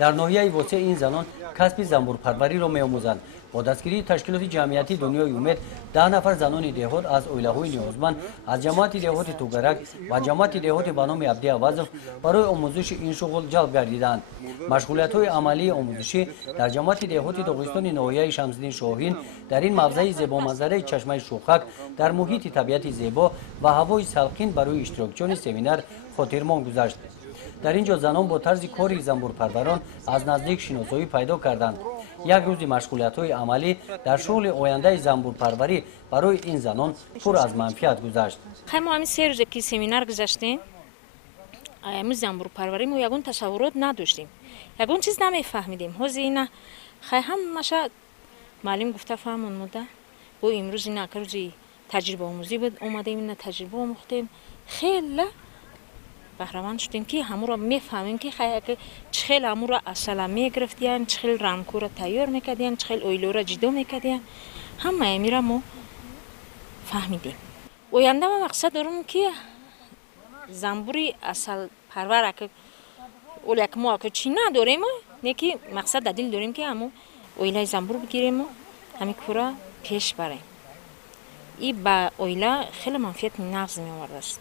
در ناحیه واسه این زنان کسب زنبورپروری را می‌آموزند. با دستگیری تشکیلات جمعیتی دنیای امید 10 نفر زنان دهات از اویله‌های نیازمند از جماعت دهات توگرک و جماعت دهات به نام عبدی عوضов برای آموزش این شغل جلب گردیدند. مشغولیت‌های عملی آموزشی در جماعت دهات داغستان ناحیه شمس‌الدین شاهین در این موضع زیبا منظره چشمه شوخک در محیط طبیعت زیبا و هوای سلقین برای اشتراکچیان سمینار خاطرمان گذشت. در اینجا زنان با طرز کاری زنبورپروران از نزدیک شناسایی پیدا کردند. یک روز مشغولیت‌های عملی در شغل آینده زنبورپروری برای این زنان پر از منفعت گذشت. ما همین 3 روزه که سمینار گذاشتیم، امروز زنبورپروری ما یگان تصورات نداشتیم. یگان چیز نمیفهمیدیم. حوزه همش معلم گفته فهمون مده. با امروز اینا که روزی تجربه آموزی بود اومدیم اینا تجربه آموختیم. خیلی بهره‌مند شدیم که همون را میفهمیم که چخیل همون را اصلا میگرفتیم، چخیل رامکو را تیار میکردیم، چخیل اویلو را جدا میکردیم. همه امی را ما فهمیدیم. آینده ما مقصد دارم که زنبوری اصل پرور که اولیک ما که چی نداریم، نه که مقصد دلیل داریم که همون اویلای زنبور بگیریم و همین کورا پیش بریم. این با اویلا خیلی منفعت نغز می‌آورده است.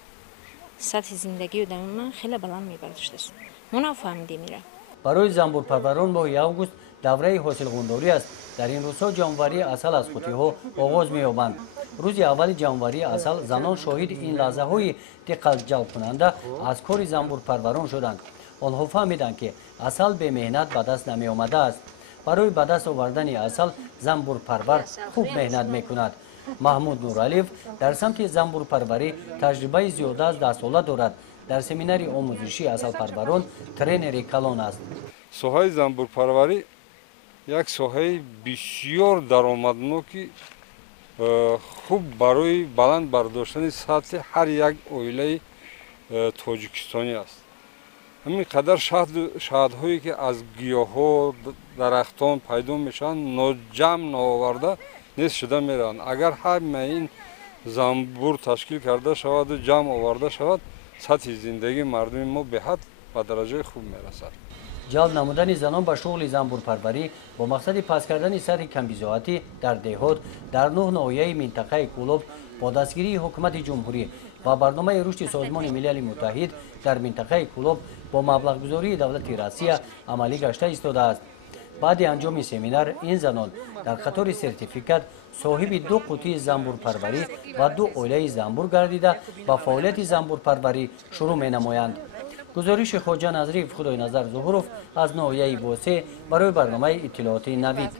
سطح زندگی و دم من خیلی بلند می‌برداشته است. ما نفهمیدیم میره. برای زنبورپروران ماه اوگوست دوره حاصلخونداری است. در این روزها جمع‌آوری عسل از قوطی‌ها آغاز می‌یابند. روز اول جمع‌آوری عسل زنان شاهد این لحظه‌های دقت جلب کننده از کار زنبورپروران شدند. آنها فهمیدند که عسل به مهنت به دست نمی‌آمده است. برای به دست آوردن عسل زنبورپرور خوب مهنت می‌کند. محمود نورعلیف در سمت زنبورپروری تجربه زیاده از 10 ساله دارد. در سمینار آموزشی عسل پروران ترینر کلان است. سوهای زنبورپروری یک سوهای بسیار درآمدناکی خوب برای بلند برداشتن سطح هر یک اویله تاجیکستانی است. همین قدر شهدهایی که از گیاها درختان پیدا میشن جمع نآورده نیست شده میرن. اگر همه این زنبور تشکیل کرده شود و جمع آورده شود سطح زندگی مردم ما به حد و درجه خوب میرسد. جلب نمودن زنان به شغل زنبورپروری با مقصد پس کردن سطح کمبیزاحتی در دهات در 9 ناحیه منطقه کولوب با دستگیری حکومت جمهوری و برنامه رشد سازمان ملل متحد در منطقه کولوب با مبلغ گذاری دولت روسیه عملی گشته ایستاده است. بعد انجام سمینار این زنان در خطر سرتیفیکات صاحب 2 قوطی زنبورپروری و 2 اویله زنبور گردیده با فعالیت زنبورپروری شروع می‌نمایند. گزارش خواجه نظری خدای نظر ظهورов از ناحیه واسه برای برنامه اطلاعاتی نوید.